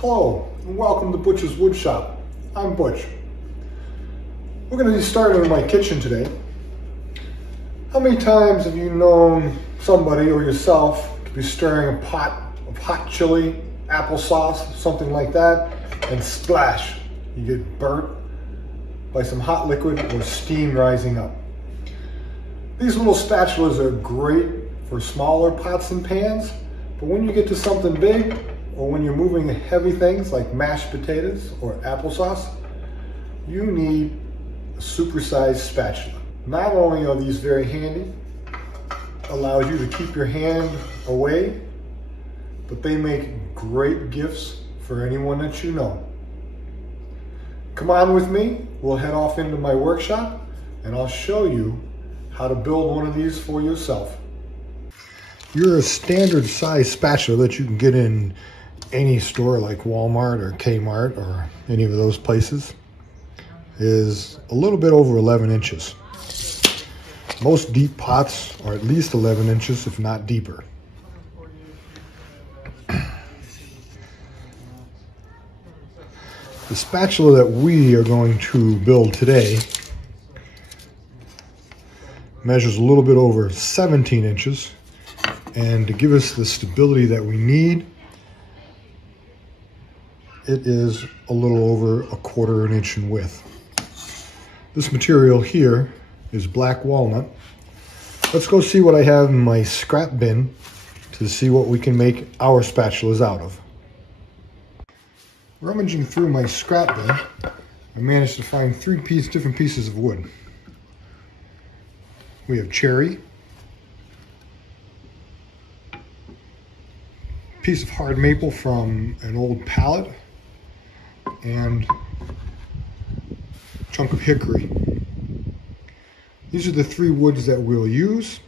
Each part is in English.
Hello, and welcome to Butch's Woodshop. I'm Butch. We're going to be starting in my kitchen today. How many times have you known somebody or yourself to be stirring a pot of hot chili, applesauce, something like that, and splash, you get burnt by some hot liquid or steam rising up? These little spatulas are great for smaller pots and pans, but when you get to something big, or when you're moving heavy things like mashed potatoes or applesauce, you need a supersized spatula. Not only are these very handy, allows you to keep your hand away, but they make great gifts for anyone that you know. Come on with me, we'll head off into my workshop and I'll show you how to build one of these for yourself. Your standard size spatula that you can get in any store like Walmart or Kmart or any of those places is a little bit over 11 inches. Most deep pots are at least 11 inches, if not deeper. The spatula that we are going to build today measures a little bit over 17 inches, and to give us the stability that we need, it is a little over 1/4 inch in width. This material here is black walnut. Let's go see what I have in my scrap bin to see what we can make our spatulas out of. Rummaging through my scrap bin, I managed to find three different pieces of wood. We have cherry, piece of hard maple from an old pallet, and a chunk of hickory. These are the three woods that we'll use.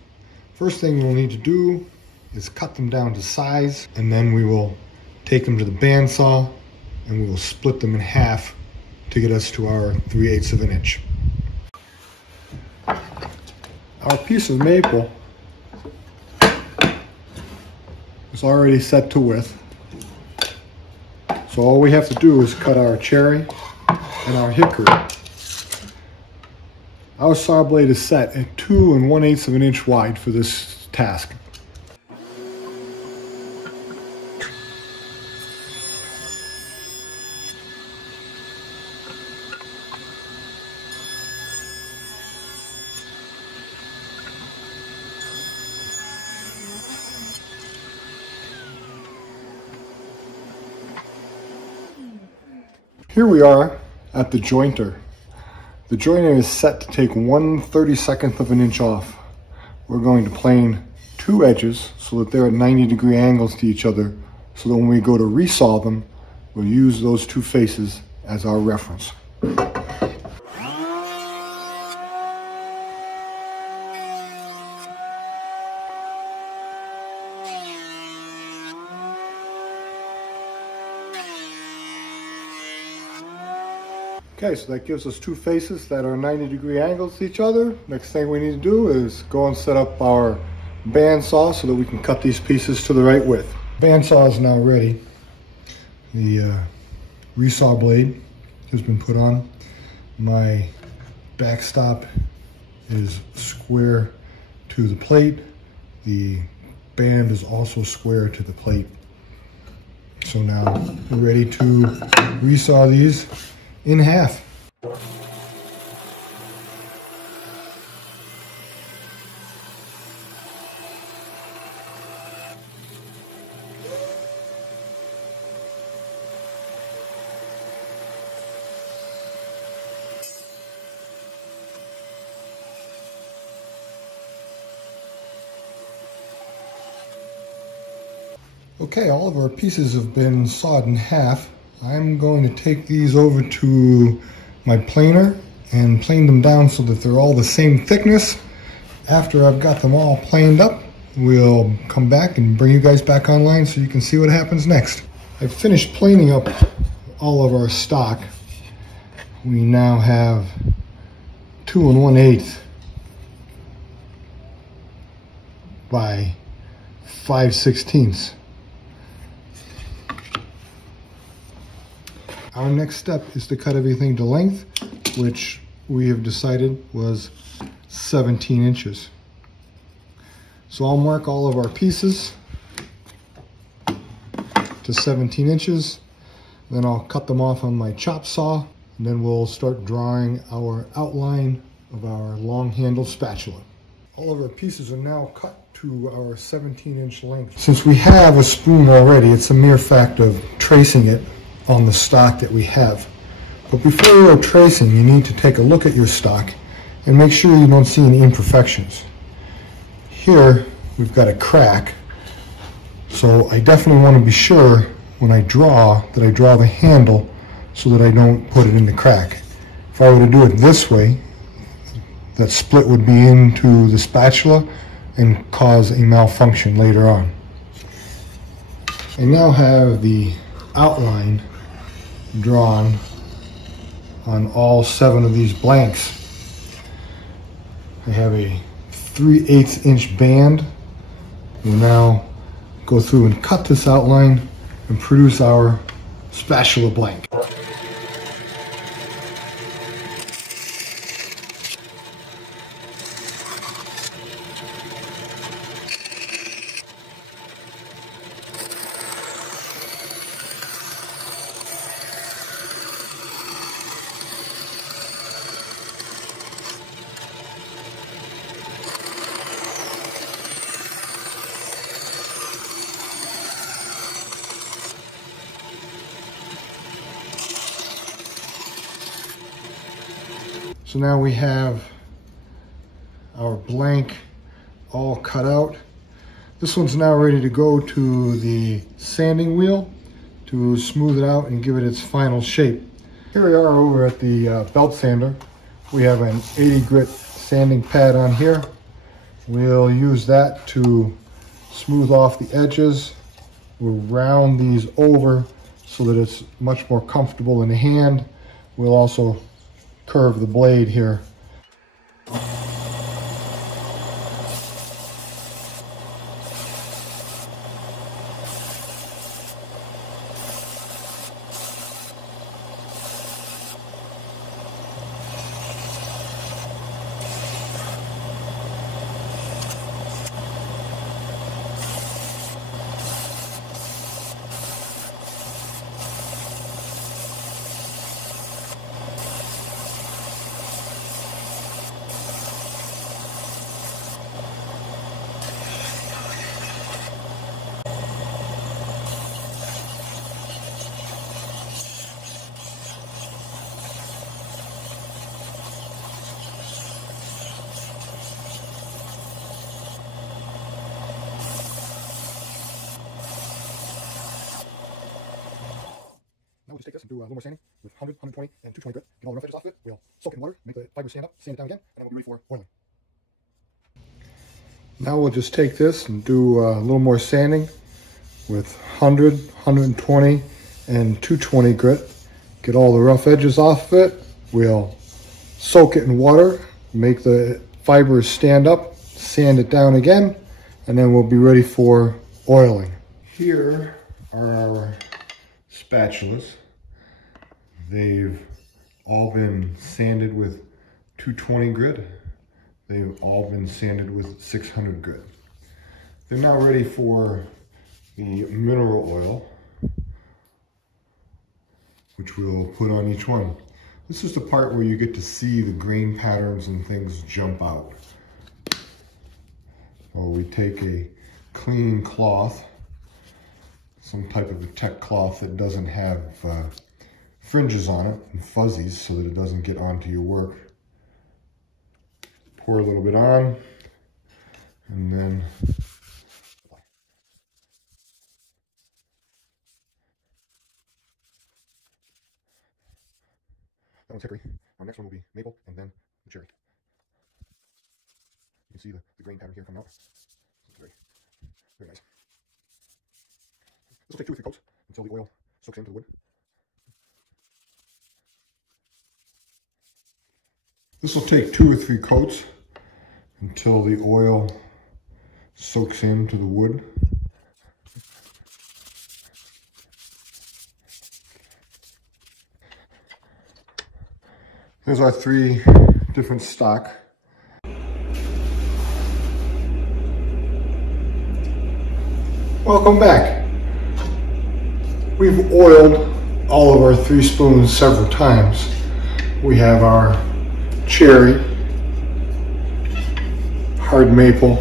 First thing we'll need to do is cut them down to size, and then we will take them to the bandsaw and we will split them in half to get us to our 3/8 of an inch. Our piece of maple is already set to width. So all we have to do is cut our cherry and our hickory. Our saw blade is set at 2 1/8 of an inch wide for this task. Here we are at the jointer. The jointer is set to take 1/32 of an inch off. We're going to plane two edges so that they're at 90-degree angles to each other, so that when we go to resaw them, we'll use those two faces as our reference. Okay, so that gives us two faces that are 90-degree angles to each other. Next thing we need to do is go and set up our bandsaw so that we can cut these pieces to the right width. Bandsaw is now ready. The resaw blade has been put on. My backstop is square to the plate. The band is also square to the plate. So now we're ready to resaw these in half. Okay, all of our pieces have been sawed in half. I'm going to take these over to my planer and plane them down so that they're all the same thickness. After I've got them all planed up, we'll come back and bring you guys back online so you can see what happens next. I've finished planing up all of our stock. We now have 2 1/8 by 5/16. Our next step is to cut everything to length, which we have decided was 17 inches. So I'll mark all of our pieces to 17 inches. Then I'll cut them off on my chop saw, and then we'll start drawing our outline of our long-handled spatula. All of our pieces are now cut to our 17-inch length. Since we have a spoon already, it's a mere fact of tracing it on the stock that we have. But before you are tracing, you need to take a look at your stock and make sure you don't see any imperfections. Here, we've got a crack, so I definitely want to be sure when I draw that I draw the handle so that I don't put it in the crack. If I were to do it this way, that split would be into the spatula and cause a malfunction later on. I now have the outline drawn on all 7 of these blanks. I have a 3/8 inch band. We'll now go through and cut this outline and produce our spatula blank. So now we have our blank all cut out. This one's now ready to go to the sanding wheel to smooth it out and give it its final shape. Here we are over at the belt sander. We have an 80 grit sanding pad on here. We'll use that to smooth off the edges. We'll round these over so that it's much more comfortable in the hand. We'll also curve the blade here. Now we'll just take this and do a little more sanding with 100, 120, and 220 grit. Get all the rough edges off of it. We'll soak it in water, make the fibers stand up, sand it down again, and then we'll be ready for oiling. Now we'll just take this and do a little more sanding with 100, 120, and 220 grit. Get all the rough edges off of it. We'll soak it in water, make the fibers stand up, sand it down again, and then we'll be ready for oiling. Here are our spatulas. They've all been sanded with 220 grit. They've all been sanded with 600 grit. They're now ready for the mineral oil, which we'll put on each one. This is the part where you get to see the grain patterns and things jump out. So we take a clean cloth, some type of a tech cloth that doesn't have fringes on it and fuzzies so that it doesn't get onto your work. Pour a little bit on, and then that one's hickory. Our next one will be maple, and then the cherry. You can see the grain pattern here coming out. It's very, very nice. This will take 2 or 3 coats until the oil soaks into the wood. This will take 2 or 3 coats until the oil soaks into the wood. There's our 3 different stock. Welcome back. We've oiled all of our 3 spoons several times. We have our cherry, hard maple,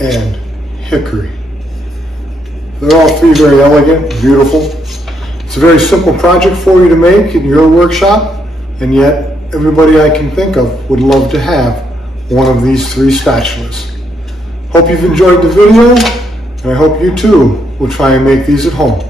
and hickory. They're all 3 very elegant, beautiful. It's a very simple project for you to make in your workshop, and yet everybody I can think of would love to have one of these 3 spatulas. Hope you've enjoyed the video, and I hope you too will try and make these at home.